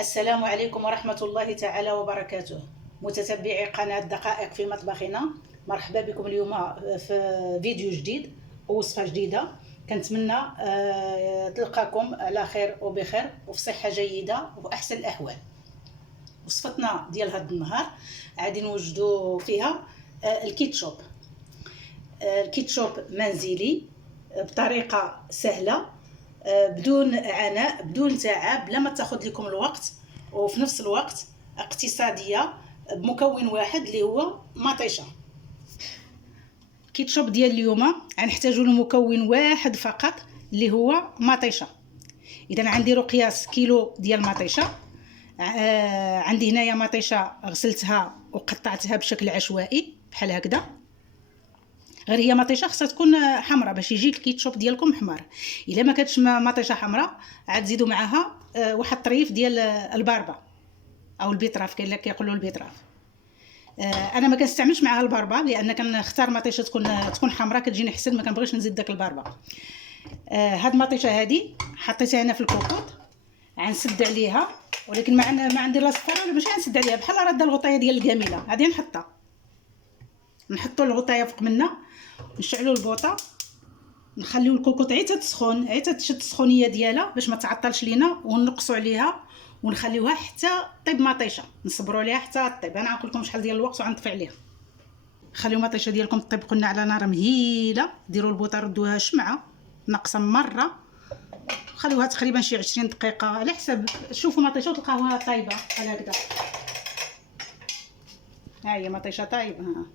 السلام عليكم ورحمة الله تعالى وبركاته. متتبعي قناة دقائق في مطبخنا، مرحبا بكم اليوم في فيديو جديد ووصفة جديدة. كنتمنى تلقاكم على خير وبخير وفي صحة جيدة وفي أحسن الأحوال. وصفتنا ديال هذا النهار غادي نوجدوا فيها الكيتشوب. الكيتشوب منزلي بطريقة سهلة، بدون عناء، بدون تعب، بلا ما تاخذ لكم الوقت، وفي نفس الوقت اقتصاديه بمكون واحد اللي هو مطيشه. الكيتشوب ديال اليوم غنحتاجوا لمكون واحد فقط اللي هو مطيشه. اذا غنديروا قياس كيلو ديال مطيشه. عندي هنايا مطيشه غسلتها وقطعتها بشكل عشوائي بحال هكذا. غير هي مطيشه خصها تكون حمراء باش يجي الكيتشوب ديالكم حمار. الا ما كانتش مطيشه حمراء عاد تزيدوا معاها واحد الطريف ديال الباربه او البيطراف، كاين اللي كيقولوا البيطراف. انا ما كنستعملش معاها الباربه لان كنختار مطيشه تكون حمراء، كتجيني حسن، ما كنبغيش نزيد داك الباربه. هاد المطيشه هادي حطيتها هنا في الكوكوط، غنسد عليها، ولكن ما عندي لا صفاره ولا ماشي غنسد عليها، بحال راه الغطايه ديال الكاميله غادي نحطوا الغطايه فوق منا، نشعلوا البوطه، نخليو الكوكوط حتى تسخن، حتى تشد السخونيه ديالها باش ما تعطلش لينا، ونقصوا عليها ونخليوها حتى طيب مطيشه، نصبروا عليها حتى طيب. انا غنقول لكم شحال ديال الوقت وغنطفي عليها. خليو المطيشه ديالكم طيب، قلنا على نار مهيله، ديروا البوطه ردوها شمعه ناقصه مره، خليوها تقريبا شي 20 دقيقه على حسب. شوفوا مطيشه وتلقاوها طايبه بحال هكذا. ها هي مطيشه طايبه، ها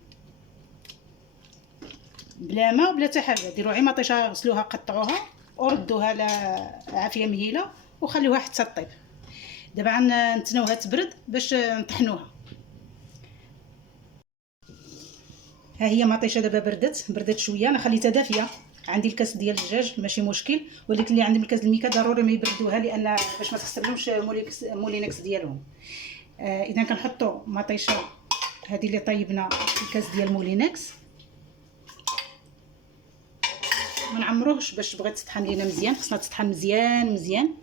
بلا ما وبلا حتى حاجه. ديروا عي مطيشه، غسلوها قطعوها وردوها على عافيه مهيله وخليوها حتى طيب. دابا غنتناوها تبرد باش نطحنوها. ها هي مطيشه دابا بردت شويه، انا خليتها دافيه. عندي الكاس ديال الدجاج ماشي مشكل، ولكن اللي عندهم الكاس الميكا ضروري ما يبردوها لان باش ما تخسرلهمش مولينكس ديالهم. اذا كنحطوا مطيشه هذه اللي طيبنا في الكاس ديال مولينكس، ما نعمروهش باش بغات تطحن لينا مزيان، خصنا تطحن مزيان.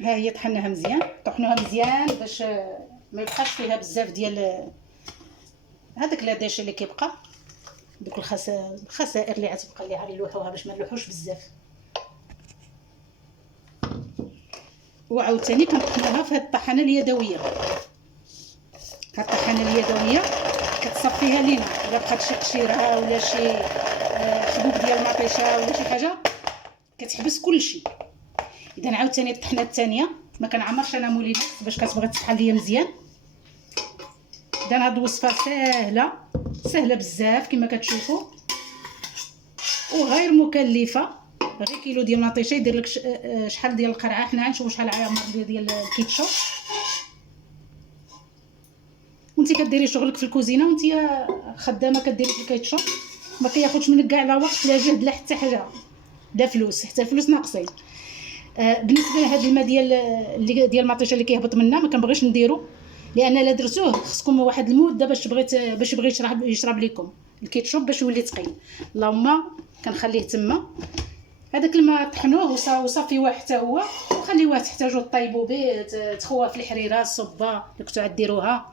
ها هي طحناها مزيان، طحنوها مزيان باش ما يبقاش فيها بزاف ديال هذاك لاداش اللي كيبقى، دوك الخسائر اللي غتبقى اللي غنلوحوها باش ما نلوحوش بزاف. وعاوتاني كنطحنوها في هاد الطحانه اليدويه. هاد الطحانه اليدويه كتصفيها لينا، الا بقات شي قشيره ولا شي حبوب ديال المطيشه ولا شي حاجه كتحبس كلشي. اذا عاوتاني الطحنه الثانيه ما كنعمرش انا مولينكس باش كتبغي تطحن ليا مزيان. اذا هاد الوصفه سهله بزاف كما كتشوفوا، وغير مكلفه. غير كيلو ديال المطيشه يدير لك شحال ديال القرعه. حنا غنشوفوا شحال عامر ديال الكيتشوب. وانت كديري شغلك في الكوزينه وانت خدامه كديري في الكيتشوب، ما كياخذش منك كاع لا وقت لا جهد لا حتى حاجه، لا فلوس، حتى الفلوس ناقصين. بالنسبه لهاد الماء ديال المطيشه اللي كيهبط منا ما كنبغيش نديرو، لان الا درتوه خصكم واحد المده باش بغي يشرب لكم الكيتشوب باش يولي ثقيل. اللهم كنخليه تما. هذاك الماء طحنوه وصافيوه حتى هو، وخليوه تحتاجوا طيبوا به، تخوها في الحريره الصبه اللي كنتو ديروها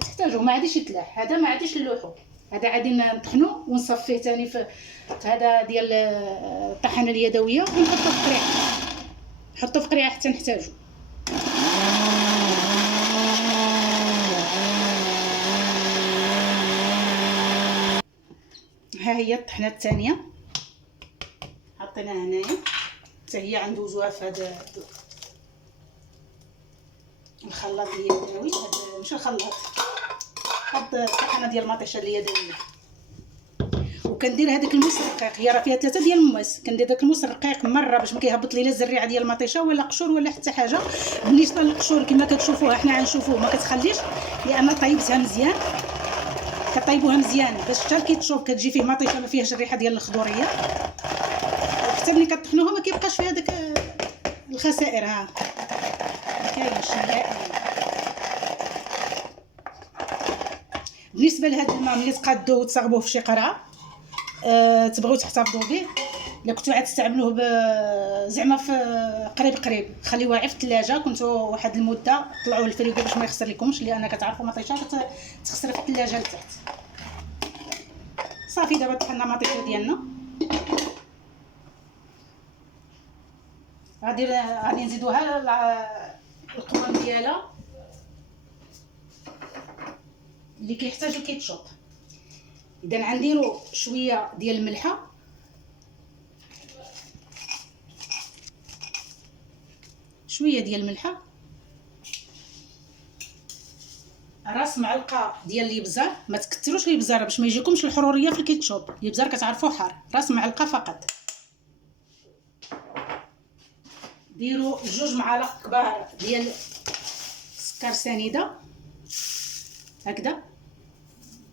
تحتاجوا. ما عاديش يتلاح هذا، ما عاديش نلوحو هذا، عادي نطحنوه ونصفيه ثاني في هذا ديال الطحانه اليدويه، ونحطوه في قريعه. حطوا في قريعه حتى نحتاجو. ها هي الطحنه الثانيه حطيناها هنايا، حتى هي غندوزوها في هذا الخلاط اليدوي. هذا ماشي الخلاط، هاد الطحنه ديال المطيشه اليدويه. وكندير هذاك الموس الرقيق، هي راه فيها 3 ديال الموس، كندير داك الموس الرقيق مره باش ما كيهبط لينا الزريعه ديال المطيشه ولا قشور ولا حتى حاجه. بالنسبه للقشور كما كتشوفوها حنا غنشوفوه ما كتخليش، لان طيبتها مزيان. كطيبوها مزيان باش حتى الكيتشوب كتجي فيه مطيشه ما فيهاش الريحه ديال الخضوريه، وحتى ملي كطحنوها ما كيبقاش فيها داك الخسائر. ها ما كاينش نهائيا. بالنسبه لهذا الماء ملي تقادوه وتصاغبوه في شي قرعه تبغيو تحتفظوا به، الا كنتو عاد تستعملوه زعما في قريب خليوه غير في الثلاجه، كنتو واحد المده طلعوه للفريغو باش ما يخسر لكمش، لان كتعرفوا مطيشه تخسر في الثلاجه لتحت. صافي دابا طحنا مطيشه ديالنا، غادي نزيدوها القوام ديالها اللي كيحتاج الكيتشوب. اذا غنديروا شويه ديال الملحه، راس معلقه ديال الابزار، ما تكثروش الابزار باش ما يجيكمش الحروريه في الكيتشوب، الابزار كتعرفوا حار، راس معلقه فقط. ديروا 2 معالق كبار ديال السكر سنيده هكذا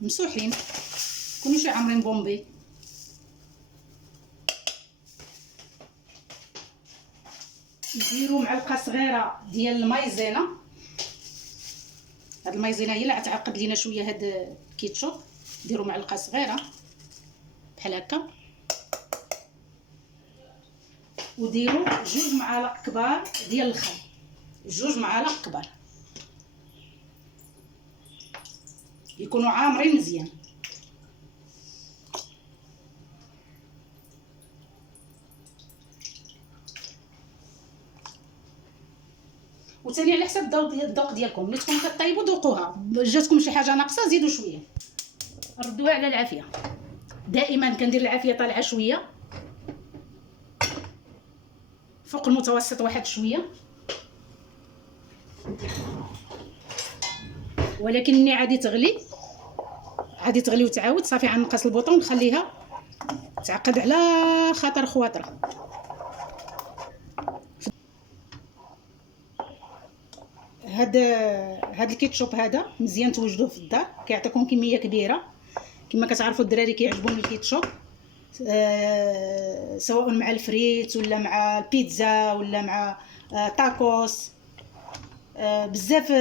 مسوحين، كلشي عامرين بومبي. نديروا معلقه صغيره ديال المايزينا، هاد المايزينا هي اللي غتعقد لينا شويه هاد الكيتشوب. ديروا معلقه صغيره بحال هكا، وديروا 2 معالق كبار ديال الخل، 2 معالق كبار يكونوا عامرين مزيان. وثاني على حسب الذوق ديالكم، ملي تكونوا كطيبوا ذوقوها، جاتكم شي حاجه ناقصه زيدوا شويه، ردوها على العافيه. دائما كندير العافيه طالعه شويه فوق المتوسط، واحد شويه، ولكن ملي عادي تغلي وتعاود صافي غنقص البوطون ونخليها تعقد على خاطر خواطره. هاد الكيتشوب هذا مزيان توجدوه في الدار، كيعطيكم كميه كبيره. كما كتعرفوا الدراري كيعجبهم الكيتشوب، سواء مع الفريت ولا مع البيتزا ولا مع تاكوس، بزاف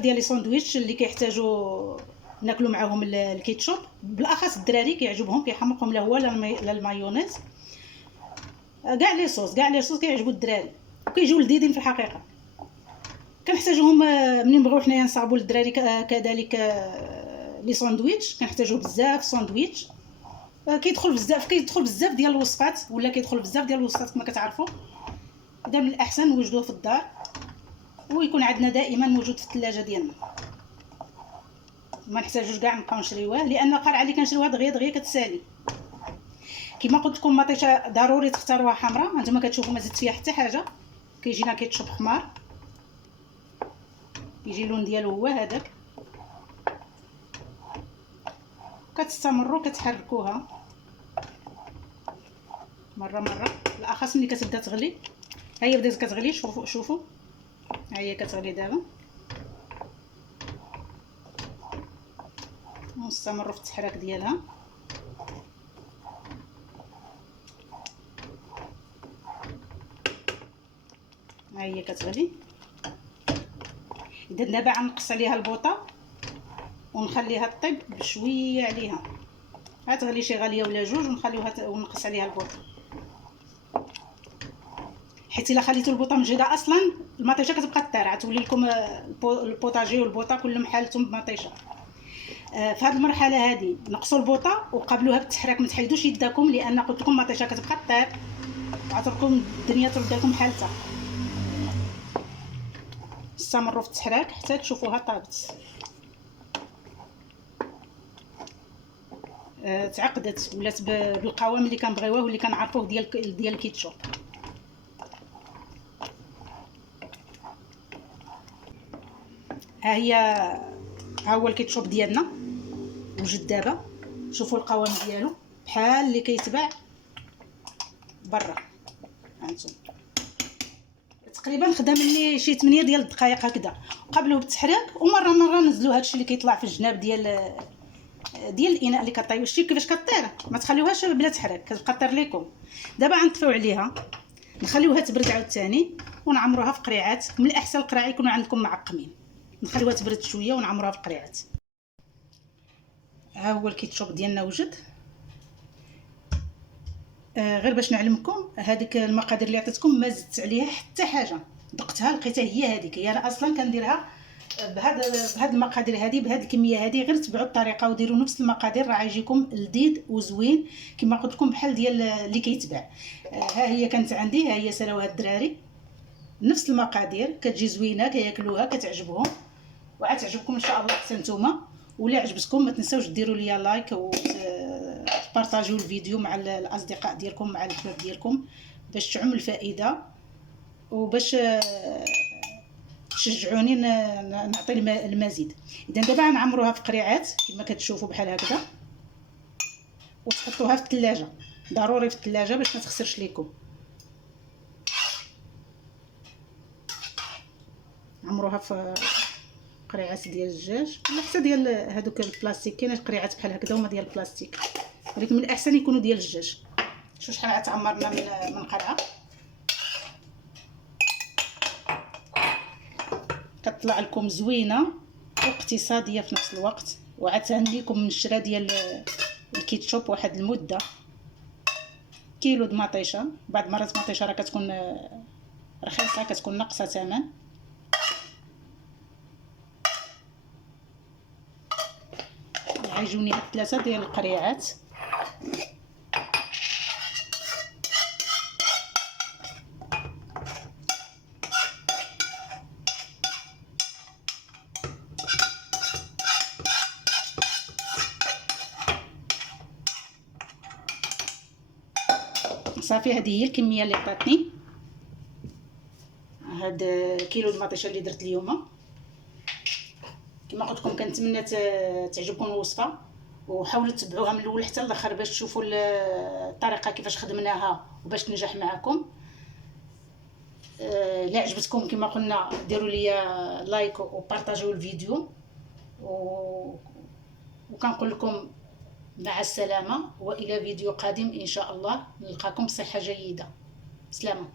ديال لي ساندويتش اللي كيحتاجوا ناكلوا معاهم الكيتشوب. بالاخص الدراري كيعجبهم، كيحمقهم لا هو لا المايونيز، كاع لي صوص كيعجبوا الدراري وكيجيو لذيذين في الحقيقه. كنحتاجوهم منين نبغيو حنايا نصاوبوا للدراري، كذلك لي ساندويتش كنحتاجوه بزاف. ساندويتش كيدخل بزاف ديال الوصفات، ولا كيدخل بزاف ديال الوصفات كما كتعرفوا. اذا من الاحسن نوجدوه في الدار ويكون عندنا دائما موجود في الثلاجه ديالنا، ما نحتاجوش كاع نبقاو نشريوه، لان القرعه اللي كنشريوها دغيا كتسالي. كما قلت لكم مطيشه ضروري تختاروها حمراء، هانتوما كتشوفوا ما زدت فيها حتى حاجه، كيجينا كيتشوب حمار، كيجي اللون ديالو هو هذاك. كتستمروا كتحركوها مره بالاخص ملي كتبدا تغلي. ها هي بدات كتغلي، شوفوا ها هي كتغلي دابا، ونستمروا في التحريك ديالها. ها هي كتغلي. اذا دابا غنقص عليها البوطه ونخليها طيب بشويه عليها، غتغلي شي غاليه ولا جوج ونخليوها ونقص عليها البوطه، حيت الا خليتو البوطه مجهده اصلا المطيشه كتبقى طير، غتولي لكم البوطاجي والبوطه كلهم حالتهم بمطيشه. في هذه المرحله هذه نقصوا البوطه وقابلوها بالتحريك، ما تحيدوش يدكم، لان قلت لكم المطيشه كتبقى طير وعطركم الدنيا ترد لكم حالتها. استمروا في التحريك حتى تشوفوها طابت، تعقدت ولات بالقوام اللي كنبغيوه واللي كنعرفوه ديال الكيتشوب. ها هو الكيتشوب ديالنا وجد دابا. شوفوا القوام ديالو بحال اللي كيتباع برا، هانتوما تقريبا خدا مني شي 8 ديال الدقائق هكذا. قبلوه بالتحريك ومره نزلوا هادشي اللي كيطلع في الجناب ديال الاناء اللي كطيب. شتي كيفاش كطير، ما تخليوهاش بلا تحريك كتبقى طير لكم. دابا غنطفيو عليها نخليوها تبرد عاوتاني ونعمروها في قريعات. من الاحسن القراع يكونوا عندكم معقمين، نخليوها تبرد شويه ونعمروها في قريعات. ها هو الكيتشوب ديالنا وجد. غير باش نعلمكم، هذيك المقادير اللي عطيتكم ما زدت عليها حتى حاجه، دقتها لقيتها هي هذيك. هي انا اصلا كنديرها بهاد المقادير هذه، بهاد الكميه هذه. غير تبعوا الطريقه وديروا نفس المقادير، راه غيجيكم لذيذ وزوين كما قلت لكم، بحال ديال اللي كيتباع. ها هي كانت عندي، ها هي سلاوها الدراري نفس المقادير، كتجي زوينه، كياكلوها كتعجبهم، وعتعجبكم ان شاء الله حتى نتوما. ولا عجبتكم ما تنساوش ديروا لي لايك وتبارطاجيو الفيديو مع الاصدقاء ديالكم، مع الحباب ديالكم، باش تعم الفائده وباش تشجعوني نعطي المزيد. اذا دابا غنعمروها في قريعات كما كتشوفوا بحال هكذا، وتحطوها في الثلاجه، ضروري في الثلاجه باش ما تخسرش ليكم. عمروها في قريعات ديال الدجاج ولا حتى ديال هذوك البلاستيك. كاينه قريعات بحال هكذا هما ديال البلاستيك، ولكن من الاحسن يكونوا ديال الدجاج. شوف شحال غتعمرنا من قرعه، كتطلع لكم زوينه واقتصاديه في نفس الوقت، وعتهنيكم من الشراء ديال الكيتشوب واحد المده. كيلو د مطيشه، بعض المرات مطيشه راه كتكون رخيصه، كتكون ناقصه ثمن. عيجوني هاد 3 ديال القريعات. صافي هذه هي الكميه اللي عطاتني، هاد كيلو المطيشه اللي درت اليوم. كما قلت لكم كنتمنى تعجبكم الوصفه، وحاولوا تتبعوها من الاول حتى الاخر باش تشوفوا الطريقه كيفاش خدمناها وباش تنجح معكم. لا عجبتكم كما قلنا ديروا لي لايك وبارطاجيو الفيديو، وكنقول لكم مع السلامه، والى فيديو قادم ان شاء الله. نلقاكم بصحه جيده. سلامه.